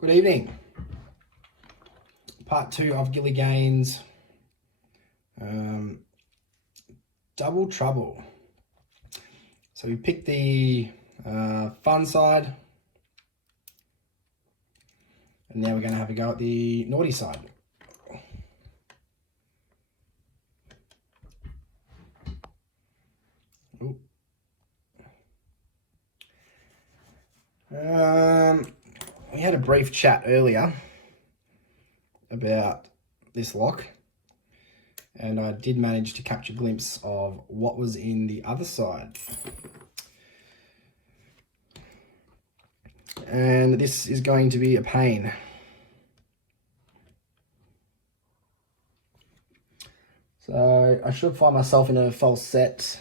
Good evening. Part 2 of GilliGainz. Double Trouble. So we picked the fun side, and now we're going to have a go at the naughty side. Ooh. We had a brief chat earlier about this lock, and I did manage to catch a glimpse of what was in the other side. And this is going to be a pain. So I should find myself in a false set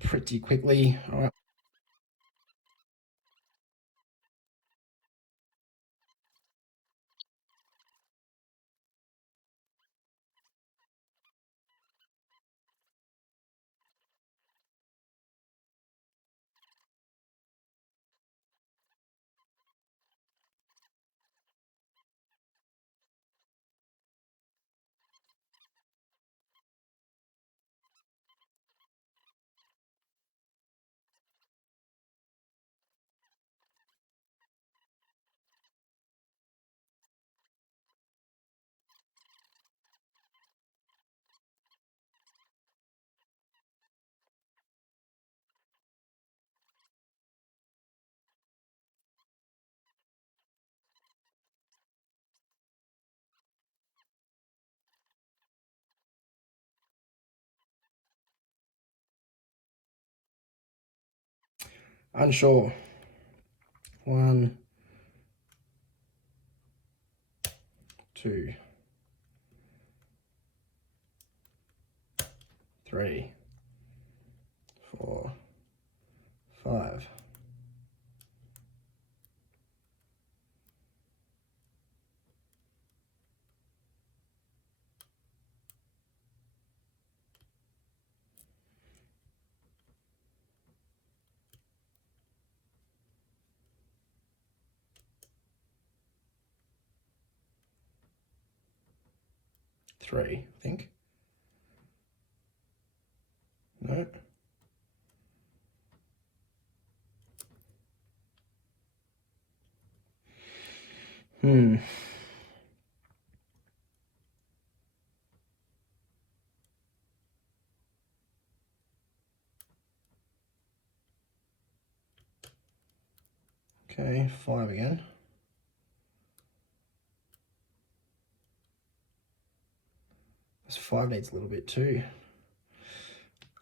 pretty quickly. All right. Unsure. 1, 2, 3, 4, 5. Three, I think. No. Okay, 5 again. This 5 needs a little bit too.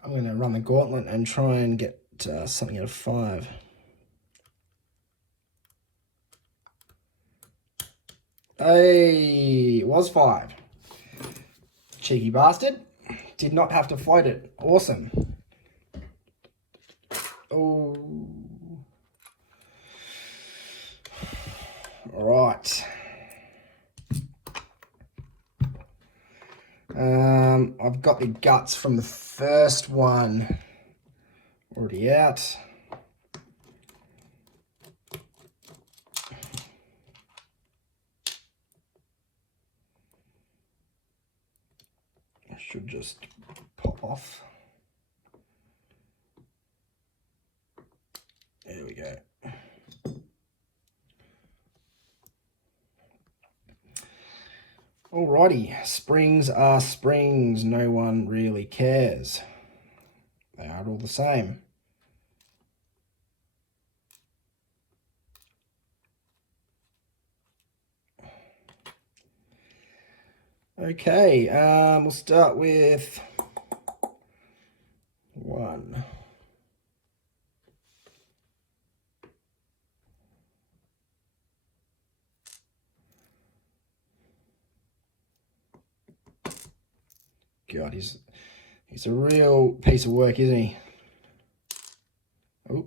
I'm going to run the gauntlet and try and get something out of 5. Hey, it was 5. Cheeky bastard. Did not have to float it. Awesome. Oh. All right. I've got the guts from the first one already out. I should just pop off. There we go. Alrighty, springs are springs. No one really cares. They are all the same. Okay, we'll start with 1. God, he's a real piece of work, isn't he? Oh.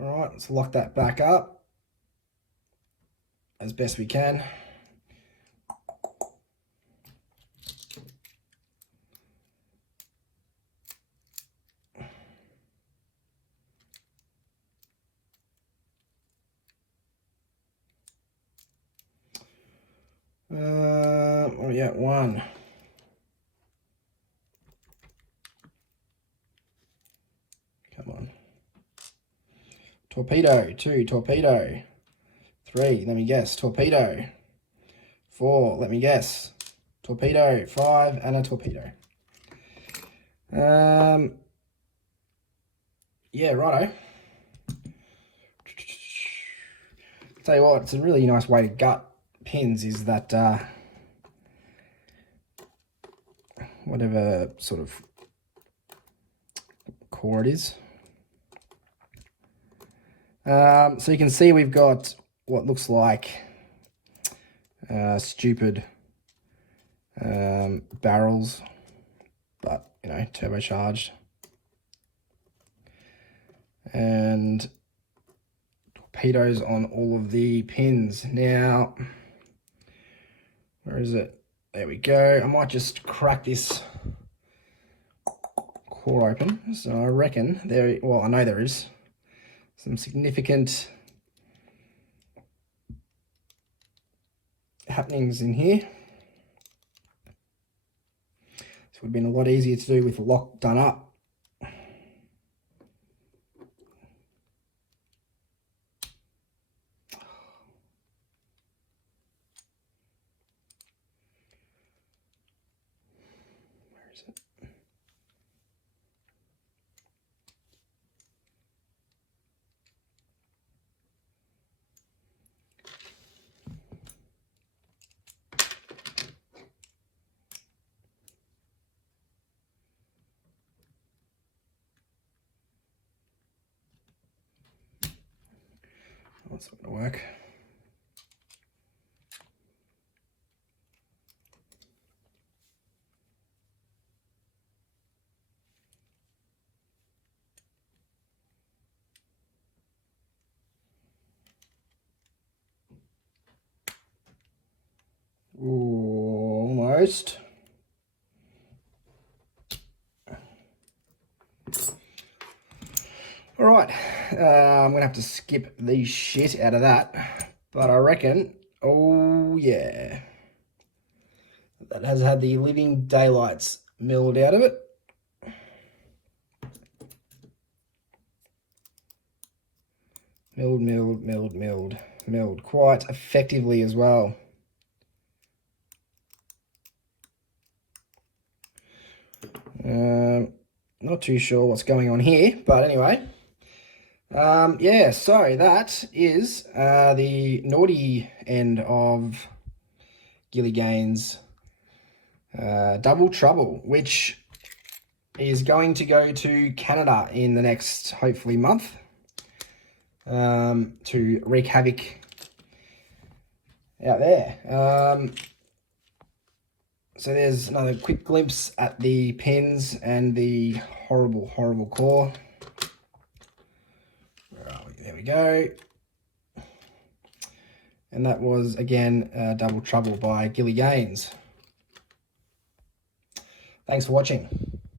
All right, let's lock that back up. as best we can. Oh yeah, 1. Come on. Torpedo, 2, torpedo. 3, let me guess, torpedo. 4, let me guess, torpedo. 5, and a torpedo. Yeah, righto. Tell you what, it's a really nice way to gut pins is that whatever sort of core it is. So you can see we've got what looks like stupid barrels, but you know, turbocharged, and torpedoes on all of the pins. Now, where is it? There we go. I might just crack this core open. So I reckon there, well, I know there is some significant happenings in here. This would have been a lot easier to do with the lock done up. Where is it? That's not going to work. Ooh, almost. All right, I'm gonna have to skip the shit out of that, but I reckon, oh yeah, that has had the living daylights milled out of it. Milled quite effectively as well. Not too sure what's going on here, but anyway. Yeah, so that is the naughty end of GilliGainz Double Trouble, which is going to go to Canada in the next, hopefully, month to wreak havoc out there. So there's another quick glimpse at the pins and the horrible, horrible core. Where are we? There we go. And that was, again, Double Trouble by GilliGainz. Thanks for watching.